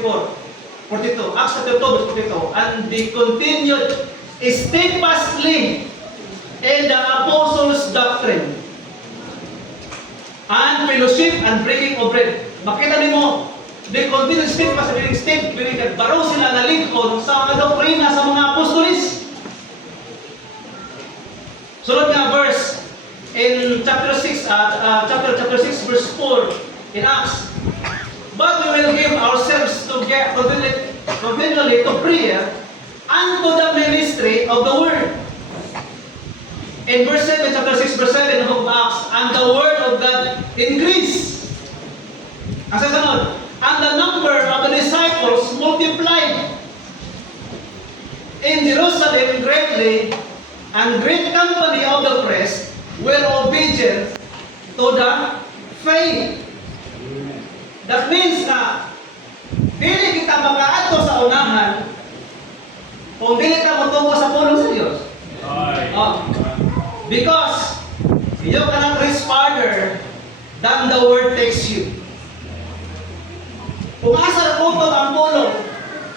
42. Acts chapter 2, verse 42. And they continued steadfastly in the apostles' doctrine and fellowship and breaking of bread. Makita mo, they continued steadfastly, baro sila na lingkod sa mga doktrina sa mga apostolis. Sunod nga verse in chapter 6 verse 4 in Acts. But we will give ourselves to get continually to prayer unto the ministry of the word. In verse 7, chapter 6 verse 7 of Acts, and the word of God increased. Ang sasunod, and the number of the disciples multiplied in Jerusalem greatly, and great company of the press were obedient to the faith. That means na dili kita makaadto sa unahan kung dili ka motungo sa pulong sa Dios. Because you cannot reach farther than the word takes you. Kung asa na puto ang pulong,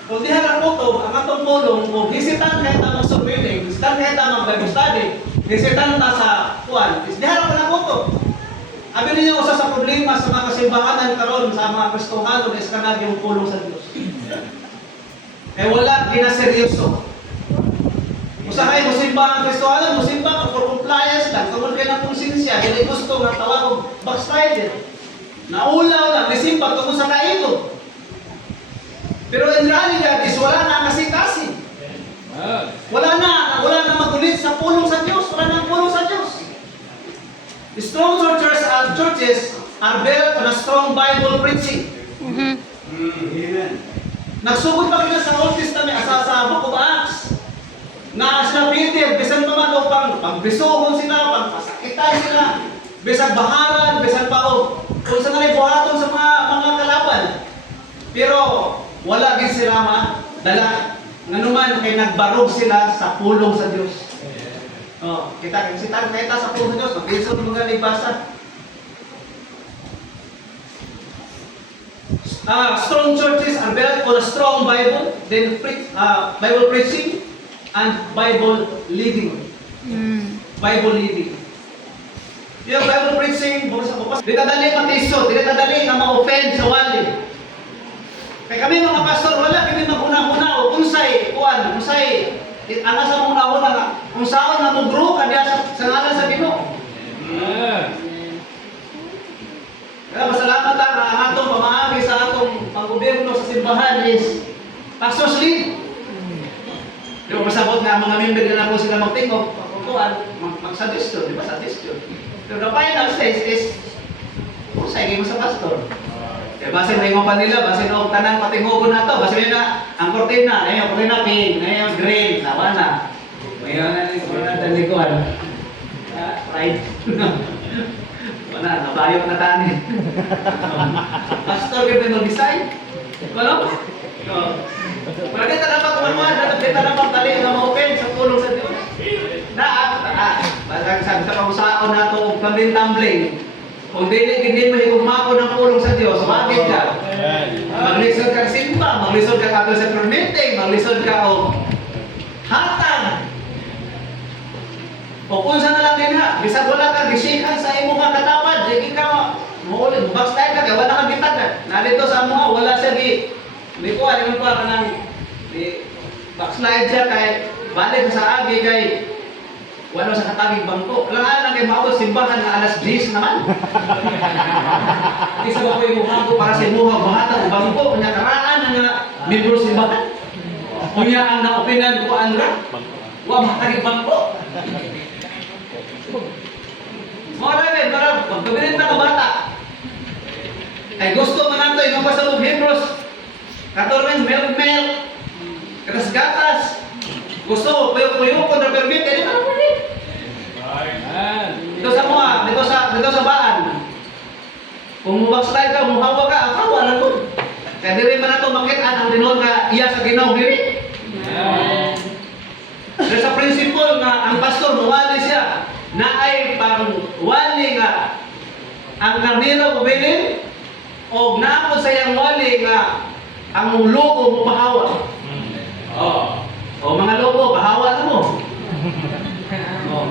kung diha na puto ang atong pulong, kung visitan kahit ang surveying, visitan kahit ang Bible study, visitan na sa kuwan, diha na puto. Abi ninyo usa sa problema sa mga kasimbahanan karon sa mga Kristohano is kanang yung pulong sa Dios. Wala ginaseryoso. Usahay mo simba ang Kristohano, mo simba for compliance lang, tungod kay ng konsensya, dili gusto nga tawag og backslider. Naulaw lang, nisimba tungod sa kaito. Pero in reality, is wala na kasi. Wala na magulit sa pulong sa Dios, wala na pulong sa Dios. Strong churches are built on a strong Bible preaching. Amen. Nagsugod pa kita sa Old Testament, sa Book of Acts, na sila Peter, bisan pa man o pang-bisuhon sila, pang-pasakitan sila, bisan baharan, bisan pa o kung saan na buhaton sa mga kalaban. Pero wala din sila madala. Nganuman kay nagbarog sila sa pulong sa Diyos. Kita sa pulong sa Diyos, mag-isod mga libasa. Strong churches are built on a strong Bible, then Bible preaching and Bible living. Bible living. Yung Bible preaching, di kadali matiso, di kadali na ma-offend sa wali. Kaya kami mga pastor, wala kami mag-una-una o unsay, ana sa una-una nga, kung saan na mo-grow ka diya sa ngalan sa Ginoo. Kaya masalamat lang na ang atong pamaagi sa atong pang-gobyerno sa simbahan is Pastor's League. Di ba masabot nga mga member na po sila magtingog, mag-suggestion, di ba suggestion? Pero the final stage is, usay mo sa pastor. Kaya basin na yung pa nila, basin o tanan patingogon na to, basin na ang kortina, ngayon kortina pink, ngayon green, nawa na. Ngayon na yung talikuan. Right. Wala, nabayok na tani. Pastor, ganda nung design. Ano? Pero dito dapat kumanuan, dito dapat tali na ma-open sa tulong sa Diyos. Sabi sa kamusaon na ito, tumbling. Kung hindi mo higumako ng pulong sa Diyos, bakit ka? Maglisod ka simba, maglisod ka kato sa meeting, maglisod ka o hatang. O kung saan na lang din ha, bisag wala ka, gishikan sa imo nga katapad, hindi ka maulit, backslide ka, wala kang bitag ka. Nalito sa mga, wala siya di ko alam pa ka ng backslide siya kay balik sa agi kay wala sa kataging bangko. Lang kay maabot simbahan na alas 10 naman. Isa ba ko yung muhago para sa imuhag mahatang bangko, kanya karaan nga membro simbahan. Kunya ang naopinan ko ang wa mahataging bangko. Marami, pagkabilit na kabata. Ay gusto man nato yung pasalog Hebrews. Katormen, milk, gatas. Gusto, puyo ko na permit, hindi na permit. Dito sa mga, dito sa baan. Kung backslide ka, muhawa ka, akawa lang ko. Kaya diri man nato makitaan ang dinon nga iya sa Ginoo diri. Pero sa principle nga ang pastor muwali siya na ay pang wali nga ang karnero ubilin o naapod sa iyang wali nga ang lobo mo pahawa. Oh. O mga lobo, pahawa na mo. Oh.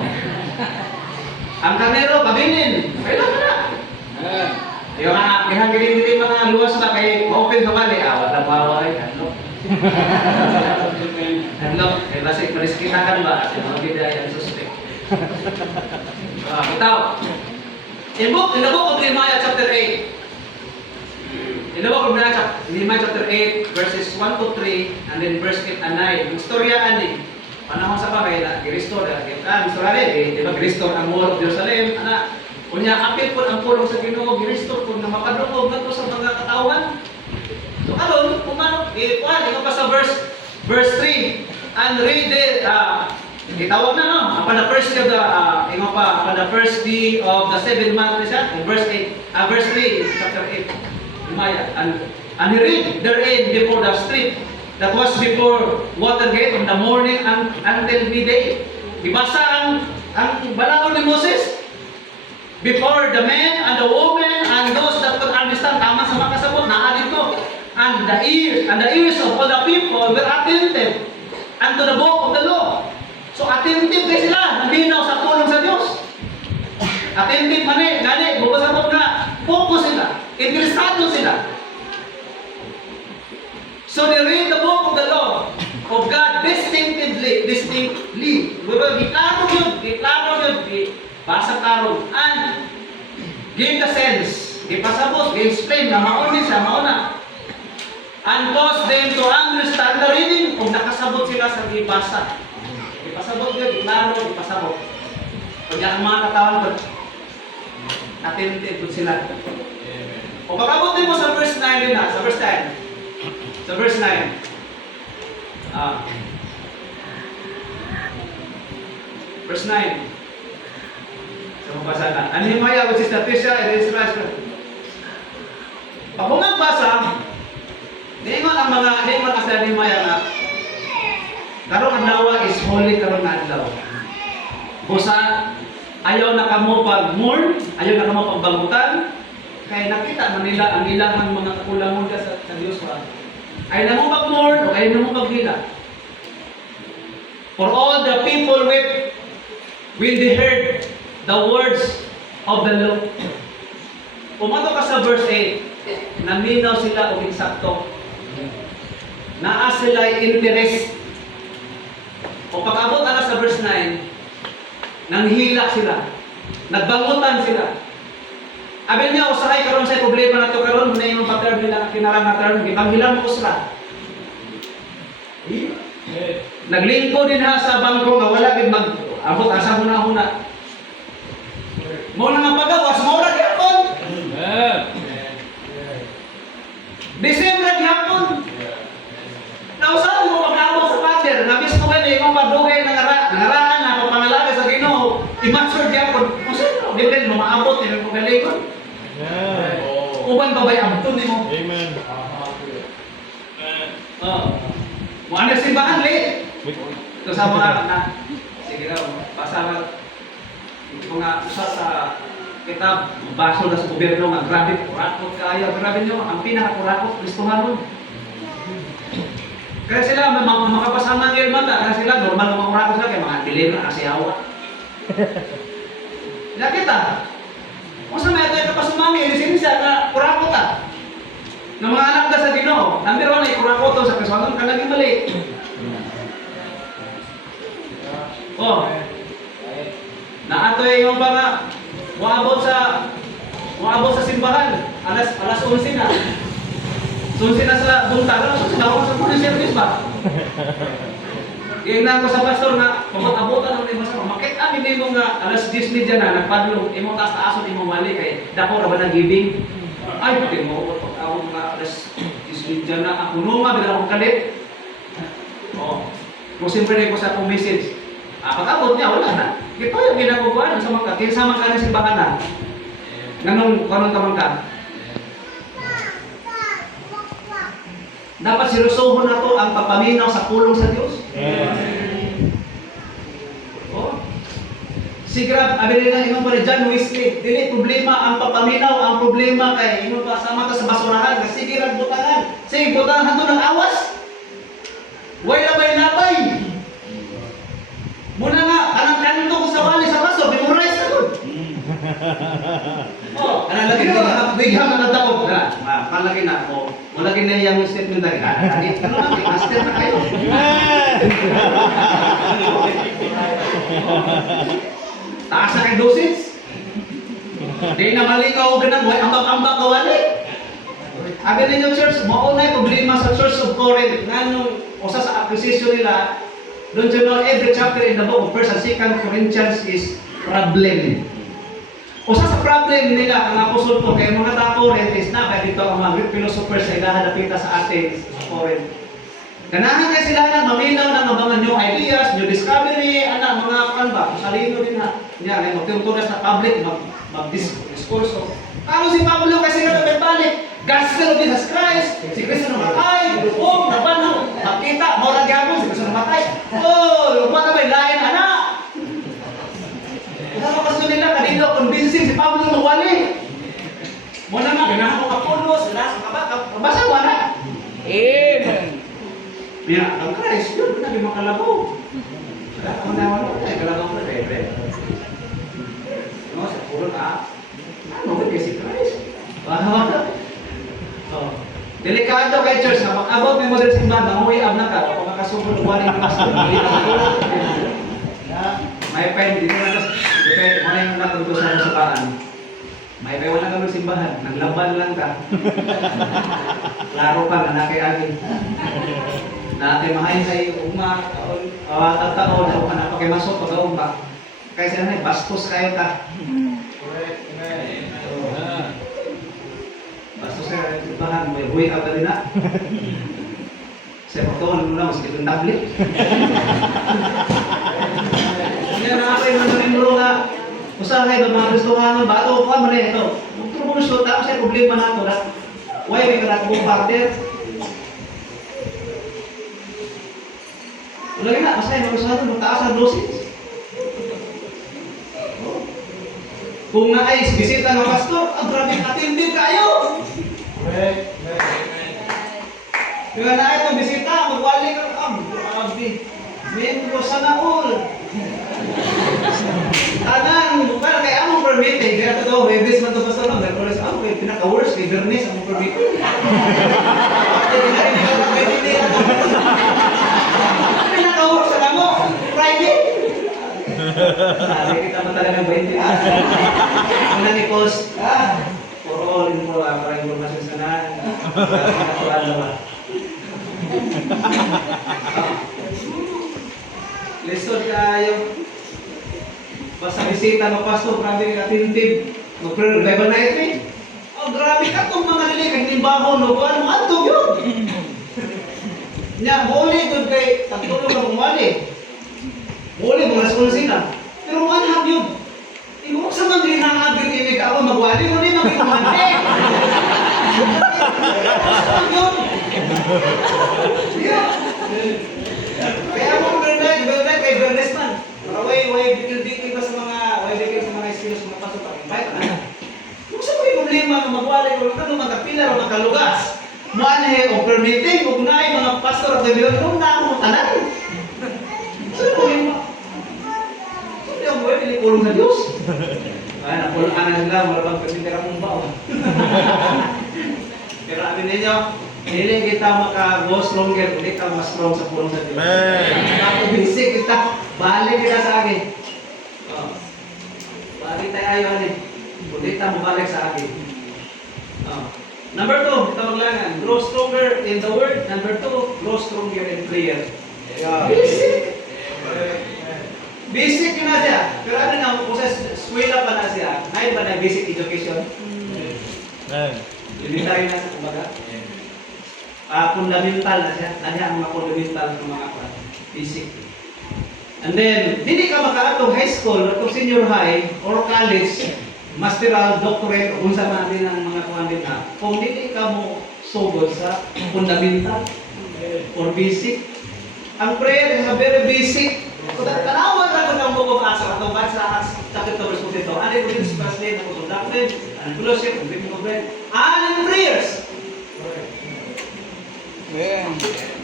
Ang kanero, pabinin. Kailangan na. Yung gilin mga luwas na kay open sa mali. Wala pahawa ay. Ano? Eh, basi, mariskitakan ba? Yung mga bidaya ang suspect. Bitaw. In the book of Nehemiah chapter 8. In the book of Nehemiah chapter 8, verses 1 to 3, and then verse 8 and 9. Yung storyaan eh. Panahon sa bagay na i-restore. Di ba i-restore ang wall of Jerusalem? Kunya, apil po ang pulong sa Ginoo, i-restore po na makadungog na to sa mga katawan. So, karon kumano, ikaw pa sa verse 3, and read it, itawag na no, upon the first day of the, upon the first day of the 7th month, verse 3, chapter 8, Nehemiah, and he read therein before the street, that was before Watergate, from the morning until midday. Ibasa ang balaod ni Moses, before the men and the women and those that could understand, tama sa mga kasabot, naalit ko, and the ears of all the people were attentive unto the book of the law. So attentive kayo sila, naminaw sa tulong sa Diyos. Attentive gani, bubasa mo na, focus sila, interesado sila. So they read the book of the law of God distinctly. Giklaro yun, basa karon, and give the sense, gipasabot, gi-explain na mauna siya, mauna. And cause them to understand the reading kung nakasabot sila sa ibasa. Ipasabot yun, iklaro, ipasabot. Kung yan ang mga katawan ko, attentive sila. O pagkabutin mo sa verse 9 yun na, sa verse 10. Sa verse 9. Verse 9. Sa mabasa na. And Nehemiah, which is the Tisha and Israel. Pag mo magbasa, Ningon ang Nehemiah nga, karong adlaw is holy karong adlaw. Busa, ayaw na kamo pag-mourn, ayaw na kamo pagbangutan, kaya nakita man nila ang ilang mga kakulangon sa Diyos pa. Ayaw na mo pag-mourn o ayaw na mo paghila. For all the people wept when they heard the words of the law. Pumato ka sa verse 8, naminaw sila o eksakto. Naa sila interest. O pag-abot na sa verse 9, nanghila sila. Nagbangutan sila. Abel niya, usahay karon sa problema na ito karon, muna yung pattern nila, kinarang na term, ibanghilan mo usra. Naglingko din ha sa bangko nga wala din mag-abot asa huna-huna. Mo na nga pagawas, mo na gyapon. December gyapon. Nausahan mo pag-abot sa pattern, na mismo kayo yung padugay nangaraan na pangalaga sa Ginoo, i-mature gyapon. Kung sino, di ba rin maabot, di ba mo galikon? Uban ba ba'y abto ni mo? Amen. Ano simbahan late? Ito sa mga sige raw, pasama mga usa sa kitab, baso na sa gobyerno nga grabe, kurakot kaya, grabe nyo, ang pinakakurakot, Kristohanon. Kaya sila, makapasama ng Irmanda, kaya sila, normal na makurakot sila, kaya mga dilim na asiyawa. Nakita? Kung sa may tayo kapasumami, lisensya na kurakot ng mga anak na sa Ginoo, number 1 ay kurakoto sa Kristohanon, kanaging mali. Naato yung mga waabot sa simbahan, alas 11 na. 11 na sa buntaran, sila ako sa police service ba? Tingnan ko sa pastor na pamatabutan ng pastor, makita ni mo nga alas 10:30 na nagpadlong, imo taas-taason imo mali kay dako ra ba nang giving? Ay, pati mo ako nga alas 10:30 na ako numa bigla akong kalit. Kung siyempre ko sa akong message. Pag-abot niya, wala na. Ito yung ginagawa sa mga kinsa man ka ng simbahan na. Ganun tamang ka. Dapat sirusuhon na to ang papaminaw sa pulong sa Diyos. Sigrab, abili na imong pa ni John Wesley. Dili problema ang papaminaw, ang problema kay imong pa sama ka sa basurahan. Kasi sige rag butangan. Sige butangan hanto ng awas. Way labay-labay. Muna nga, kanang kanto ko sa wali sa baso, memorize na ko. Oh, ana lagi na bigyan na tao. Palagi na ako. Wala gid na yung statement dali. Ano lang, master na kayo. Taas na kay dosage. Di na malikaw og ganang way ambak-ambak kawali. Abi ninyo church, mao na problema sa Church of Corinth nganong usa sa accusation nila. Don't you know every chapter in the book of 1st and 2nd Corinthians is problem. Usa sa problem nila ang apostol ko kay mga tawo Corinth na kay dito ang mga Greek philosophers sa ilaha dapita sa Athens sa Corinth. Ganahan kay sila na maminaw ng mga new ideas, new discovery, ana mga kanba, salino din na. Nya kay magtutugas na public mag-discourse. Ano si Pablo kasi nga balik, gospel of Jesus Christ, si Kristo namatay, oh, nabanhaw, makita, mora gyapon si Kristo namatay. Oh, lupa na may lain ana. Ano kaso nila kanino convincing si Pablo mawali. Mo na nga ganahan ko kapulos, sila sa basa wala. Amen. Biya, ang Christ yun, na di makalabaw. Wala ka manawan ko, ay kalabaw ko, bebe. No, sa puro na, ano ba si Christ? Oh. Delikado kay church na mag-abot may model simbahan, manguwi ab na ka, kung makasugod ng wali ng pastor, may pen, dito na ito, depende, muna yung natutusan sa paan. May pen, wala ka ng simbahan, naglaban lang ka. Klaro pa, nanaki-agi. Natin mahayin sa ugma, taon-taon, na kung napakimasok, pag-aumba. Kaya sila na, bastos kayo ka. Correct. Bastos kayo, simbahan, may buhay ka pa rin na. Sa pagkawan mo na, mas kitong tablet. Hindi na nakakay mo na rin mo nga, usahay ba mga Kristohanon, bato ko man rin ito. Kung mo gusto, tapos ay problema na ito na, why may karakong partner? Wala na, masaya mga Kristohanon, magtaas ang dosage. Kung na ay bisita ng pastor, grabe katindi kayo! Kaya na ito, bisita, magwali ka, grabe. Membro sa naul. Tanan, para kay among permit, kaya ito, Webes man ito pastor lang, pero sa ako, pinaka-worst, kay Bernes, among permit. Pinaka-worst sa kamo, private. Sabi kita mo talagang 20 na. Ang nanikos, puro rin po, para informasyon sa na. Natural naman. Lisod kayo. Basta bisita ng pastor, grabe ka tintib. Mag-revival na ito eh. Oh, grabe ka itong mga nilikag nimbaho, no? Kung anong antog yun? Nya, muli doon kay Tagtulog na kumali. Muli, mga responsina. Pero manhag yun. Imo sa mga ginangagin inig ako magwali, muli na pinumandi. Yun. Kaya mo Bernard kay Bernes man. Way bikil ba sa mga estilos mga pasok pa. Invite na. Kung sa may problema ng magwali o kano magkapila o magkalugas, maanhe o permitting o kunay mga pastor at gabi nung na mo tanan. Sino mo yun? Sino yung buhay pinikulong sa Diyos? Ay, nakulong ka na sila, wala bang kasintira mong bao. Pero amin ninyo, hindi kita maka-go stronger, hindi ka mas strong sa pulong sa Diyos. Amen. Basic kita, balik kita sa akin. Balik tayo ayaw ni. Hindi kita mabalik sa akin. Number 2, ito maglangan. Grow stronger in the word. Number 2, grow stronger in prayer. Basic. Basic yun na siya. Pero ano na, kung sa eskwela pa na siya, ngayon ba na basic education? Elementary na sa kumbaga. Fundamental na siya. Nandiyan ang mga fundamental ng mga basic. And then, hindi ka makaatong high school o senior high or college, masteral, doctorate, o kung sa mga din ang mga kuhandin na, kung hindi ka mo sugod sa fundamental or basic. Ang prayer is a very basic. Kung tanawan na kung ang bubasa at ang bansa chapter 2 verse 42, ano yung Corinthians translate na kung doctrine, and fellowship, and drinking of bread, and in prayers.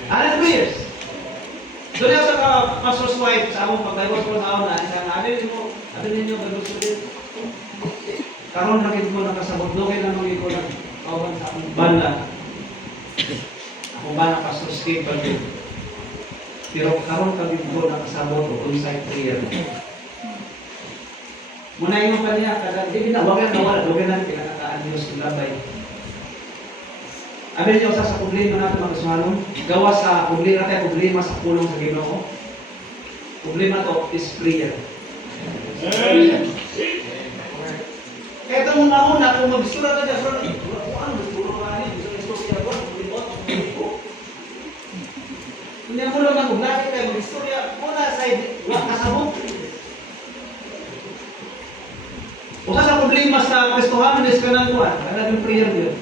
And in prayers. Doon yung sa pastor's wife, sa among pag-divorce ko sa ako na, ano ninyo, gagawin ko din. Karoon na rin ko nakasabot, doon na mga iko lang, kawan sa akong banda. Akong banda, Pastor Steve Balbin. Pero karoon ka din ko nakasabot o on-site prayer. Muna yung kanya, kada, di na, wag yan nawala, wag yan pinakataan Diyos ng labay. Amin niyo sa problema natin mga kasuhanon, gawa sa problema sa pulong sa Ginoo. Problema to is prayer. Kaya ito muna kung mag-isura na dyan, ano gusto ka rin, gusto siya ko, hindi mo lang ako, bakit kayo mag-istorya, muna sa kasabot. Usa sa problema sa Kristohanon is kanang kuwan, kanang prayer yun.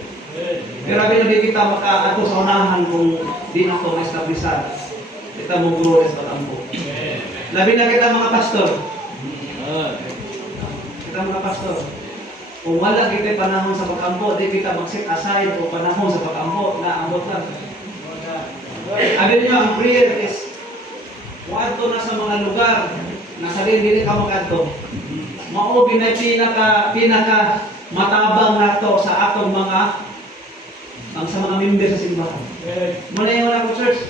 Pero abi kita maka-ato sa unahan kung di na ito ma-establisan. Kita mo grow sa patampo. Labi na kita mga pastor. Kita mga pastor. Kung wala kita panahon sa pag-ampo, di kita mag-set aside o panahon sa pag-ampo na ambot lang. Abi niyo ang prayer is kuadto na sa mga lugar na sarili ka makadto. Mao ginay pinaka matabang nato sa atong mga sa mga member sa simbahan. Muna yung ako church.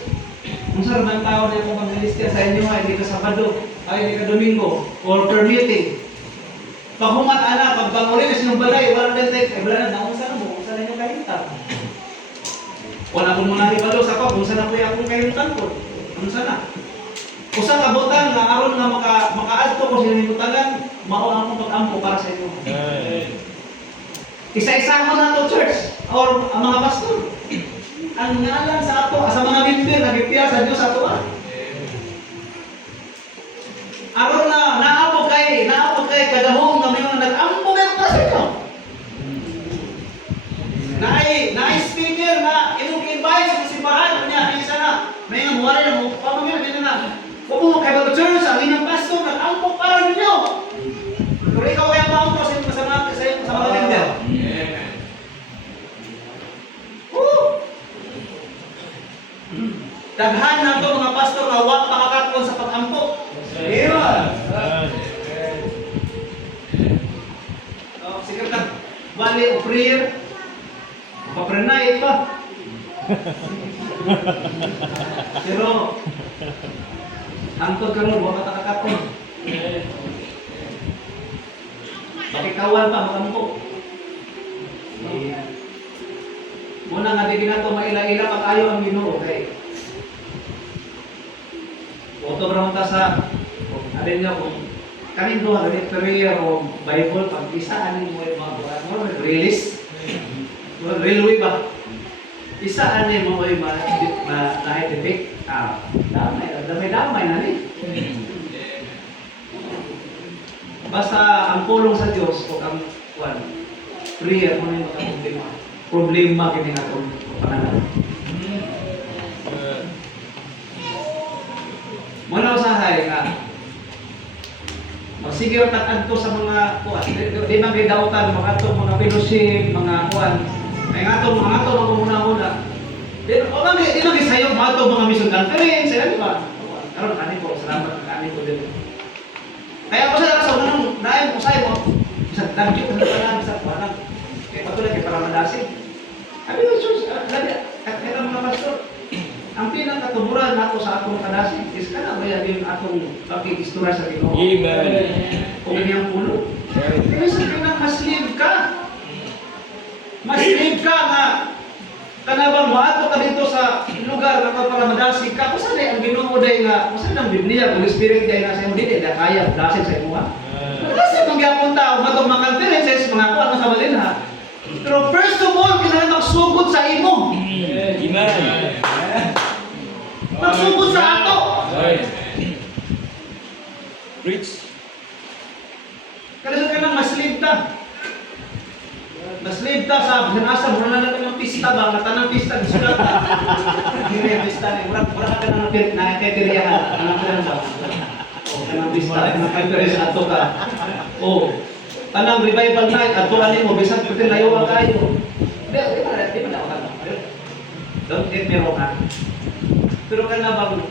Kung saan ng tao na yung evangelista sa inyo ay hindi ka Sabado, ay hindi ka Domingo, or per meeting. Pag humat ana, pag bangulin na sinumbalay, wala na tayo, wala na, naunsa na mo, kung saan na yung kahintan. Wala ko muna ibalo sa ko, kung saan na po yung akong kahintan ko. Kung saan na. Kung saan kabutan, nga aron nga makaadto ko sila nibutagan, mauna akong pag-ampo para sa inyo. Isa-isa mo na to church or ang mga pastor. Ang ngalan sa ato, sa mga member, nagipiyas sa Diyos ato Aron na, naapog kay kadahong na may mga nag-ampo kayo para sa inyo. Na-speaker na inong-invite sa simbahan niya, isa na, may nga buwari na mo, pamangin na, huwag mo kayo church, ang inyong pastor, nag-ampo para ninyo. Pero ikaw kaya maampo sa mga member. Daghan na ito mga pastor na huwag pakakatpon sa pag-ampo. Amen. Sige ka, bali o prayer, paprenay pa. Pero, angkod ka ron, huwag pakakatpon. Pakikawan pa, mag-ampo. Muna nga di ginato maila-ila pag ayaw ang Ginoo kay. Oto ra ta sa alin nga kung kanin do nga prayer o Bible pag isa anin mo mga mo release. Railway ba? Isa anin mo ay na-identify. Damay na ni. Basta ang pulong sa Dios o ang prayer mo yung problema kini natong pangalan. Muna usahay nga magsige ta adto sa mga kuan di man gid dautan mga ato mga fellowship mga kuan ay ato muna di man gid sayop mga ato mga mission conference di ba karon kani po salamat kani po din kaya ko sa unang naay usay mo sa thank you sa kuan kay patuloy kay para madasig. Abi na sus, labi at mga pastor. Ang pinakatuburan nato sa atong kadasig is kana ba yung atong pagkikistura sa Ginoo. Amen. Kung iyang pulo. Pero sa pinang maslib ka. Maslib ka nga kanabang maato ka dito sa lugar na para madasig ka. Kung saan ang Ginoo day nga, kung saan ang Biblia, kung Spirit day na sa imo dili na kaya dasig sa imo ha. Kasi kung gyapon tao matong mga conferences mga kuan sa balin ha. Pero first of all, kailangan magsugod sa imo. Amen. Magsugod sa ato. Preach. Kailangan ka nang maslib ta. Maslib ta sa binasa, mula na natin ng pista ba? Matanang pista, gisulat ta. Hindi na yung pista. Mura ka nang nakitiriyahan. Anak ko lang ba? kanang bista na conference ato ka. Oh, tanang revival night ato ani mo bisan puti layo ang kayo. Di ba daw ka? Don't get me wrong ha. Pero kana bang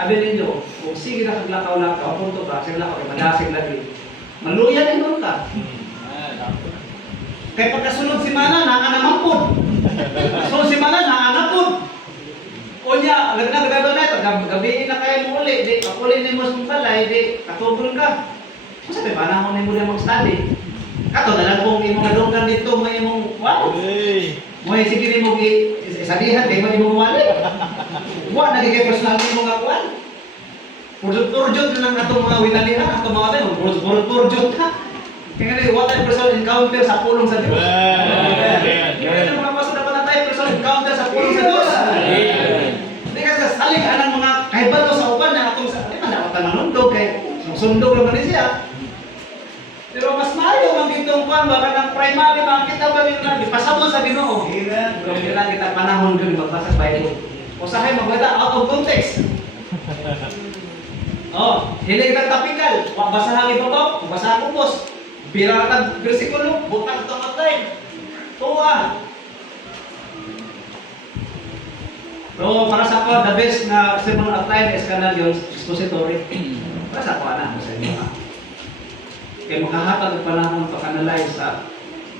abi ninyo, kung sige na kaglakaw-lakaw, punto ba, sila lakaw, malasig lagi. Maluyan ito ka. Kaya pagkasunod si Mana, nakanampod. Sunod si Mana, nakanapod. O niya, nagrevival na ito, gabihin na kayo mo uli, di, pakulin ni mo sa balay, di, katubol ka. So sabi, panahon ni mo na mag-study. Kato, dalang kong imong adunggan dito, may imong, wow. May sige ni mo, isabihan, di mo imong wali. Wa, nagiging personal ni mo nga kuwan. Purjot-purjot na lang atong mga winalihan, atong mga tayo, purjot ka. Kaya nga, what type person encounter sa pulong sa Diyos? Kaya nga, mga pasok na pa na tayo person encounter sa pulong sa Diyos. Hindi kasi saling anang mga kahibalo sa upan na atong sa, di ba, dapat ang nandog, kaya sundog naman siya. Pero mas maayo ang gitong kuwan, baka ng primary, makakita ba rin natin, pasabot sa Ginoo. Pero kailangan kita panahon doon, magbasa sa Bible. Usahay, magwala, out of context. Oh, hilig ng topical, basahan ibabaw, basahan upos. Bira ka bersikulo, butang itong outline. Tuwa. So, para sa ako, the best na sermon outline is kanal yung expository. Para sa ako, anak, sa inyo. Kaya makahatag ang panahon pa-analyze sa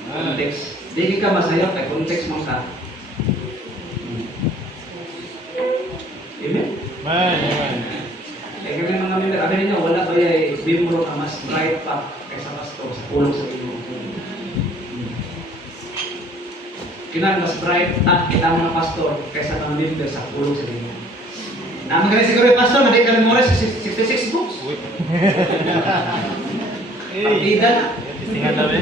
context. Di ka masaya kay context mo sa. Amen? Amen. Kaya kami mga member, sabi ninyo, wala ba yung bimuro na mas bright pa kaysa pastor sa pulong sa inyo. Kinang mas bright at kita mga pastor kaysa mga member sa pulong sa inyo. Naman ka siguro yung pastor, hindi ka memorize 66 books. Partida na. Tingnan na ba?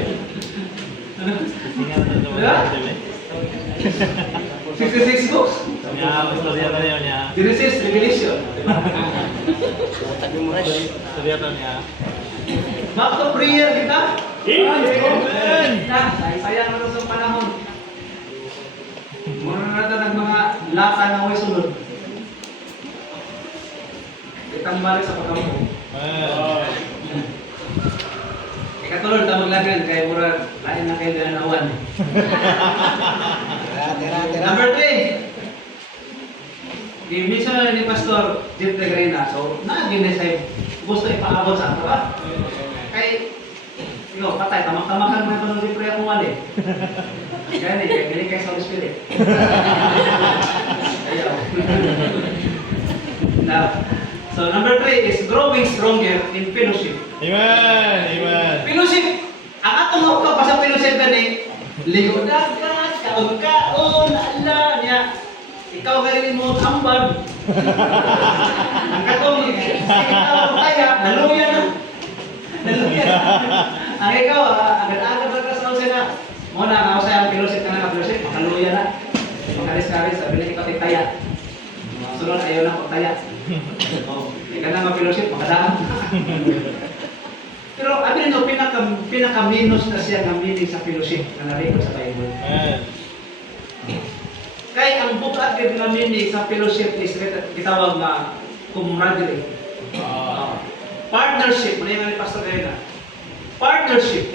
Tingnan na ba? 66 books. Ya, istorya na yun niya. Genesis, Revelation. Istorya na niya. Back to prayer kita. Amen. Sayang na sa panahon. Muna na natin ang mga lata na huwag sunod. Itang balik sa pagkampo. Ikatulog, tamang lagyan, kaya mura lain na kayo gananawan. Number 3. Minsan na ni Pastor Jeff Tegrena, so na-ginesay, gusto ipaabot sa ato ba? Kay, ikaw, patay, tamak-tamakan mo yung panong prayer mo wali. Kaya gini kayo sa Holy Spirit. Ayaw. Now, so number 3 is growing stronger in fellowship. Amen. Amen. Fellowship, ang atong hukap pa sa fellowship na ni, ligodagat, kaon-kaon, ala niya. Ikaw galing mo ambag. Ang katong ikaw kaya naluya na. Naluya. Ang ikaw agad-agad ka sa usa na. Mo na ako sa fellowship na fellowship, makaluya na. Makalis-kalis sabi na ikaw taya. Sunod ayaw na pagtaya. Oh, ikaw na ma-fellowship makadaan. Pero abi nito pinaka-minus na siya ng meaning sa fellowship na narikot sa Bible. Amen. Kaya ang bukat ng meaning sa fellowship is gitawag na camaraderie. Partnership, muna yung Pastor Elena. Partnership.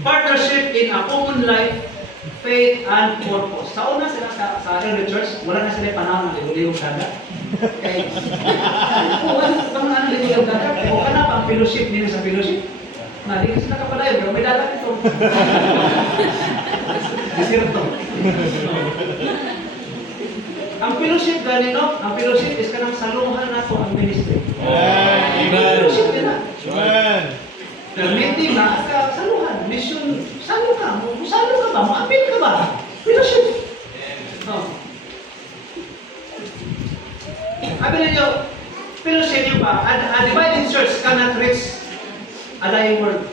Partnership in a common life, faith, and purpose. Sa una sila sa early church, wala na sila panahon ng ligo-ligong dagat. Kaya, wala na ligo-ligong dagat. Kaya kung ka na pang fellowship nila sa fellowship, na di kasi nakapalayo, pero may dagat ito. Desierto. Ang fellowship gani no, ang fellowship is kanang saluhan nato ang ministry. Amen. Fellowship na. Amen. Meeting na ka saluhan, mission, salo ka, salo ka ba, maapil ka ba? Fellowship. Oh. Sabi ninyo, fellowship yung ba, a divided church cannot reach a dying world.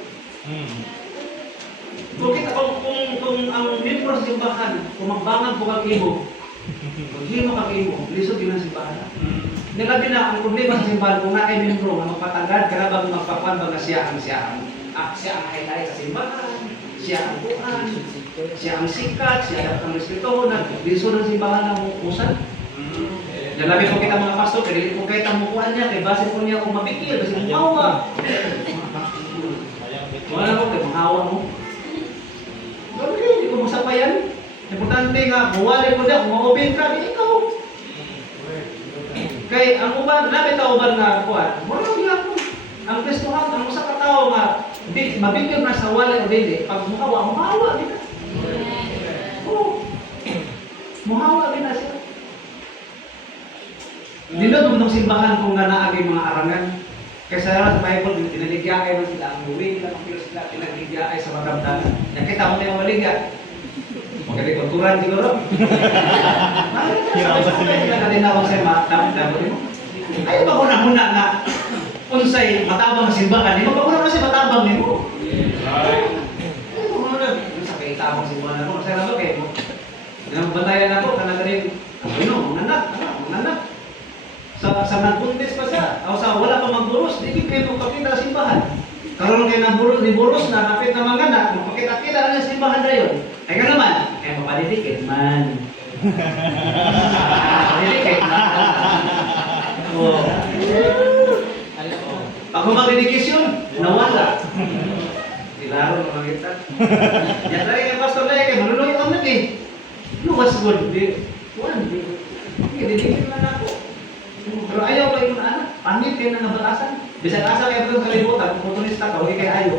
Kung kita, kung ang membro sa simbahan, kung magbangan po kang imo, hindi mo kakaimo, lisod yun ang simbahan. Nilabi na, ang problema sa simbahan, kung na kayo membro, magpatagad, karabang magpakuan ba na siya ang highlight sa simbahan, siya ang bukan, siya ang sikat, siya ang respeto, lisod ang simbahan ng usan. Labi po kita mga pastor, kaya hindi po kayo tamukuan niya, kaya base po niya kung mabikil, kasi mahawa. Wala po, kaya mahawa mo. Grabe, hindi ko masapayan. Importante nga, buwali ko na, kung ma-open ka, di ikaw. Kaya ang uban, lapit na uban nga kuwan, mura niya ako. Ang Kristohan, ang usa ka tao nga, mabikil na sa wala o dili, pag muhawa din na. Oo. Muhawa din na siya. Nilod mo ng simbahan kung nanaagay mga arangan. Kaya sa Bible, pinaligyaay mo sila, ang uwi nila, ang kilos sila, pinaligyaay sa magamdaman. Nakita mo na yung maligya. Magkalikulturan siguro. Nalinawag sa'yo, matamit-tamit mo. Ayaw ba muna na unsay matabang na simbahan? Di ba ba muna kasi matabang ni mo? Ayaw ba muna sa kaitabang simbahan ako? Kasi naman kayo, bantayan ako, kanagaling, mga sa nagpuntis pa siya, o sa wala pa magburos, di kayo magpakita sa simbahan. Karoon kayo ng buros na kapit na mga anak, magpakita-kita na ng simbahan na yun. Ay ka naman, kaya mapadidikit man. Mapadidikit man. Oo. Pag magdidikisyon, nawala. Dilaro naman kita. Yan tayo kay Pastor Lai, kay maluloy ang anak eh. Luwas good. Didikit man ako. Pero ayaw kayo na anak. Pangit kayo na nabatasan. Bisan asa kayo itong kalibutan, oportunista ka, huwag kayo ayaw.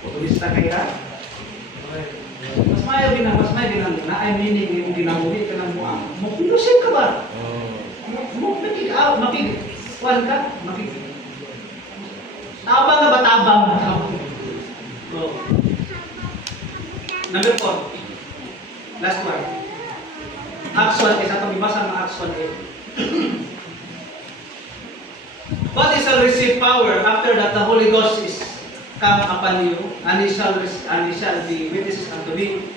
Oportunista kayo ka. Mas mayo ginang na ay meaning yung ginamuli ka ng muang. Mapilusin ka ba? Kuhan ka? Tabang na ba tabang? Number 4. Last one. Acts 1, isa itong ibasa ng Acts 1:8. But ye shall receive power after that the Holy Ghost is come upon you, and ye shall be witnesses unto me,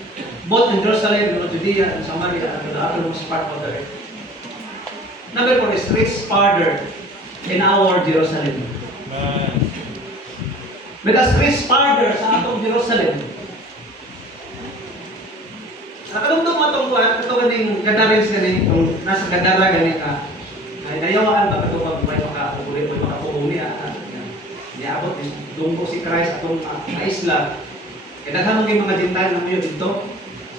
both in Jerusalem and Judea and Samaria and to the uttermost part of the earth. Number 4 is reach farther in our Jerusalem. Let us reach farther sa atong Jerusalem. Nakadumdum mo itong buwan, ito ganing gadarins gani, nasa gadara gani ka. Ay nayawaan ba ito pag may makapulit, may makapuhuli niabot, dumpo si Christ atong isla. Kaya naghamang yung mga Gentile na mo dito.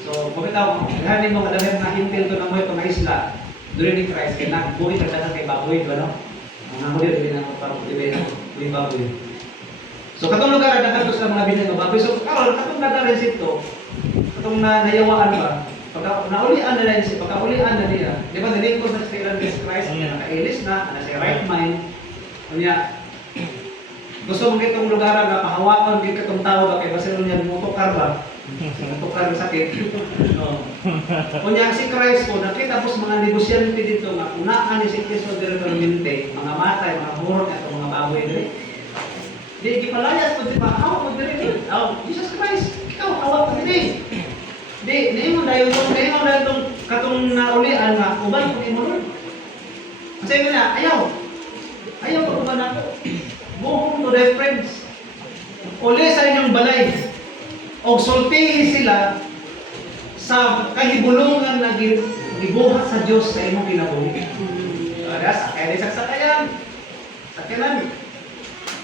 So, pagkitaw, naghanin mo kadamit na hintil to na mo itong isla. Doon ni Christ, kaya nagbuhi ka kay baboy, ano? Ang mga muli, hindi na parang hindi na buhi baboy. So, katong lugar, naghatos lang mga binay ng baboy. So, karon katong gadarins ito, katong nayawaan ba, naulian na lang siya, pagkaulian na niya, di ba, nalingkod na sa ilan Jesus Christ, nakailis na sa right mind, kanya, gusto mo itong lugar na pahawakan, hindi itong tao ba, kaya basta niya mutokar ba, mutokar ng sakit. Kanya, si Christ po, nakita po sa mga negosyante dito, na unaan ni si Cristo directamente, mga matay, mga burot, at mga baboy dito. Di, ipalayas po, di ba, hawak mo dito, Jesus Christ, ikaw, hawak mo dito. Di, naimon dahil itong katong naulian nga, uban kung imulod. Kasi yun na, ayaw pa uban ako. Go home to their friends. Uli sa inyong balay. O sultihin sila sa kahibulungan na gibuhat sa Diyos sa imong kinabuhi. Kaya di saksakayan. Sakinan.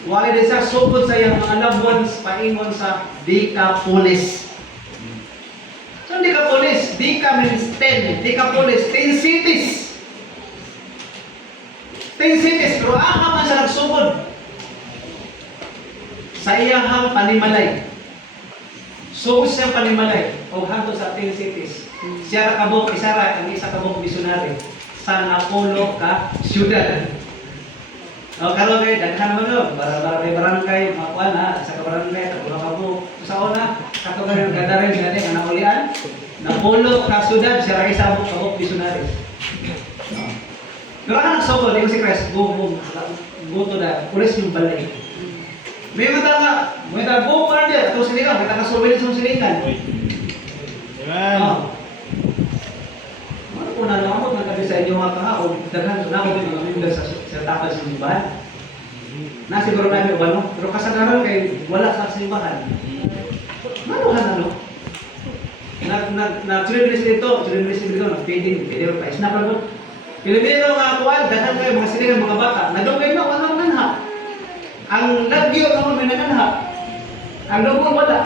Wala din sa sugod sa iyang mga loved ones paingon sa Decapolis. So, Decapolis, Deca means 10. Decapolis, 10 cities. 10 cities, pero man siya nagsugod sa iyahang panimalay. Sugod siyang panimalay, o hangtod sa 10 cities. Siya kabok, ang isa kabok missionary sa Napolo ka siyudad. Karon kay daghan naman no, para may barangay, mga kuan ha, sa barangay, sa kabuk. Sa una, kato ka yung gadarin gani nga naulian. Napolo ka siyudad, siya ra isa kabuk missionary. Pero ang nagsugod yung si Christ, go to the pulis yung balay. May mga go para dia, ito silingan, may taga-surveillance yung silingan. Amen. Una lang ako, nagkabi sa inyo mga kahapon, daghan na ako din mga member sa tapal sa simbahan. Nasiguro namin ubano, pero kasagaran kay wala sa simbahan. Manuhan na Nag-children dito, nag-feeding, video pa, isnap lang po. Pilipino nga kuwan, dahan kayo mga silingan, mga bata, nadugay na, walang nanha. Ang lagyo naman may nanha. Ang lugong wala.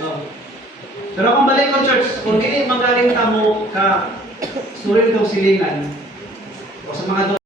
Oh. Pero kung balik ko church, kung hindi magaling ka mo ka surin itong silingan, o sa mga